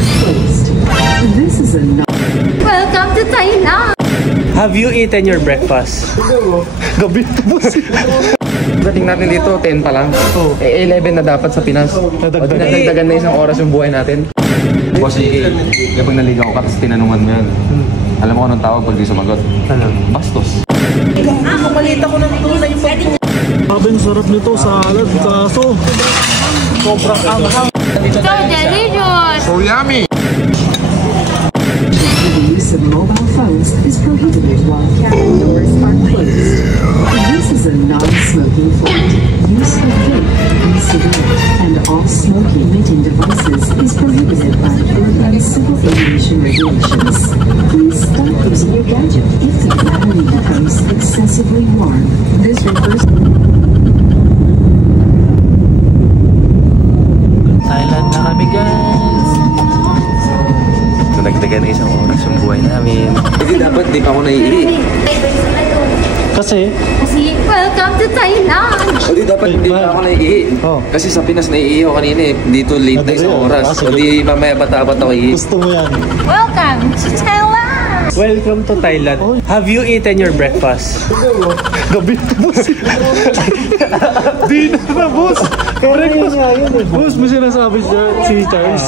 are closed. This is a Welcome to Thailand! Have you eaten your breakfast? Gabi boss. Dating natin dito, 10 pa lang. Oh. 11 na dapat sa Pinas. Nadagdagan na isang oras yung buhay natin. Boss, kapag naligaw ka, tapos tinanungan mo yan. Alam mo anong tawag pag di sumagot? Ano? Bastos. Kumalita ko ng tunay pa. Sabi, sarap nito, salad, kaso sobrang anghang. So delicious! So yummy! The use of mobile phones is prohibited while cabin doors are closed. This is a non-smoking flight. Use of vape, e-cigarette, and all smoke-emitting devices is prohibited by food and civil aviation regulations. Please stop using your gadget if the gravity becomes excessively warm. This refers Thailand na kami, guys. Nadagdagan na isang oras yung buhay namin. Hindi dapat, di pa ako naiihi. Kasi welcome to Thailand! Hindi dapat, hindi pa ako naiihi. Oh. Kasi sa Pinas naiihi ako kanina eh. Dito late na isang oras. O di mamaya bata-bata ako iihi. gusto mo yan. Welcome to Thailand! Welcome to Thailand. Have you eaten your breakfast? Gabi boss. Di na boss. Breakfast nga yun eh. Boss, mo sinasabi siya, si Charles.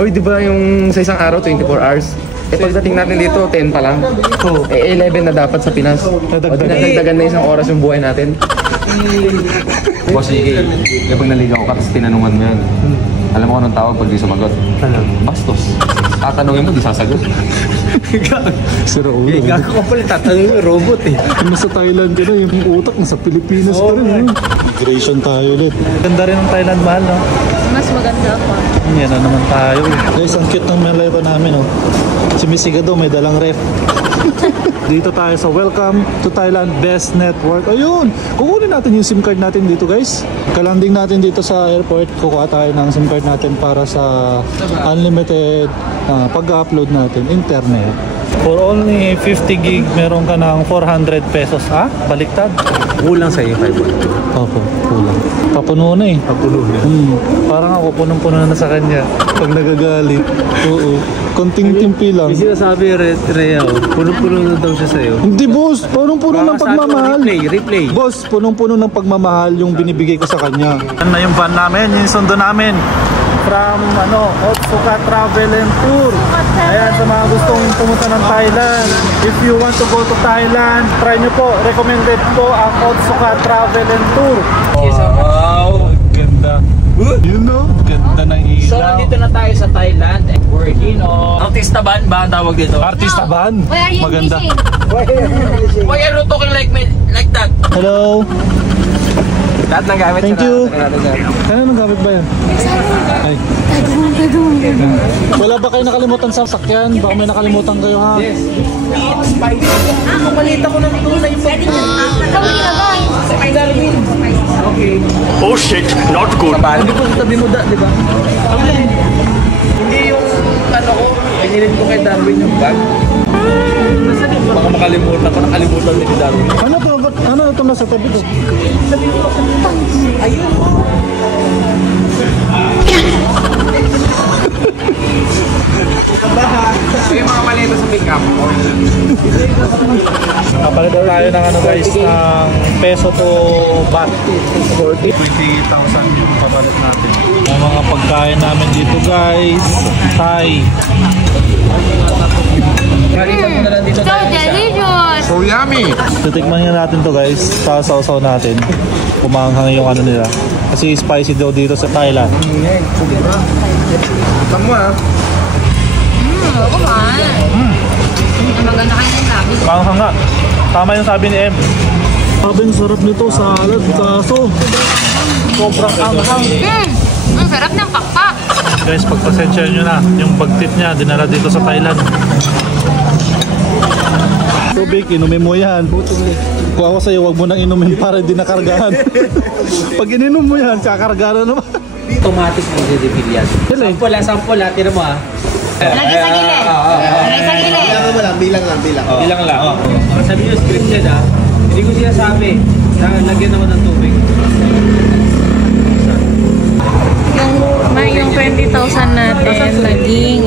Oy, di ba yung sa isang araw, 24 hours? Eh pagdating natin dito, 10 pa lang. Oh. 11 na dapat sa Pinas. Nadagdagan na isang oras yung buhay natin. Boss, kapag naligaw ka, tapos tinanungan mo yan. Alam mo anong tawag pag di sumagot? Ano? Bastos. Tatanungin mo, di sasagot. Sira ulo. Gago ka pala, tatanungin yung robot eh. Nasa Thailand ka na, yung utak nasa Pilipinas pa rin. Migration tayo ulit. Ganda rin ng Thailand, mahal, no? Mas maganda pa. Yan na naman tayo. Guys, ang cute ng maleta namin, oh. Si Misiga daw, may dalang ref. Dito tayo sa Welcome to Thailand Best Network. Ayun! Kukunin natin yung SIM card natin dito, guys. Kalanding natin dito sa airport. Kukuha tayo ng SIM card natin para sa unlimited pag-upload natin, internet. For only 50 gig, meron ka ng 400 pesos. Ha? Baliktad? Kulang sa'yo, 500. Opo, kulang. Papuno na eh. Papulo na. Parang ako punong-puno na sa kanya. Pag nagagalit. Oo. Konting timpi lang. Yung sinasabi, Rhea, punong-puno na daw siya sa'yo. Hindi boss, punong-puno ng pagmamahal. Replay. Boss, punong-puno ng pagmamahal yung binibigay ko sa kanya. Yan na yung van namin, yung sundo namin. From Otsuka Travel and Tour. Ayan, sa mga gustong pumunta ng Thailand. If you want to go to Thailand, try nyo po. Recommended po ang Otsuka Travel and Tour. Wow, ganda. You know, ganda ng ilaw. So, nandito na tayo sa Thailand and we're in Artista Ban ba ang tawag dito? Artista van. Why are you Maganda. fishing? Why are you talking like that? Hello. Lahat ng gamit. Thank you. Kaya nang gamit ba yan? Ay. Wala ba kayo nakalimutan sa sakyan? Baka may nakalimutan kayo, ha? Yes. Kumalita ko ng tunay pa. Okay. Oh shit, not good. Hindi po sa tabi mo di ba? Hindi yung ko, pinilin ko kay Darwin yung bag. Baka makalimutan ko, nakalimutan din ni Darwin. Ano to? Ano ito nasa tabi ko? Ayun mo. Yung mga malito sa pick-up. Napalitan tayo ng guys, ng peso to baht. 20,000 yung kapalit natin. Ang mga pagkain namin dito guys, Thai. So delicious! So yummy! Titikman nga natin to guys, sausaw natin. Kumanghang yung nila. Kasi spicy daw dito sa Thailand. Tama mo Oo man. Maganda kayo ng sabi. Kumanghang nga. Tama yung sabi ni M. Sabi yung sarap nito, salad, kaso sobrang anghang. Ang sarap ng pakpak. Guys, pagpasensya nyo na, yung pag-tip niya, dinala dito sa Thailand. Tubig, inumin mo yan. Kung ako sa'yo, huwag mo nang inumin para hindi nakargahan. Pag ininom mo yan, kakargahan na naman. Automatic ang refill yan. Sample ha, tira mo ha. Lagi sa gilid. Lagi sa gilid. Bilang lang. Sabi nyo scripted ha. Hindi ko sinasabi. Lagyan naman ng tubig. Yung 20,000 natin naging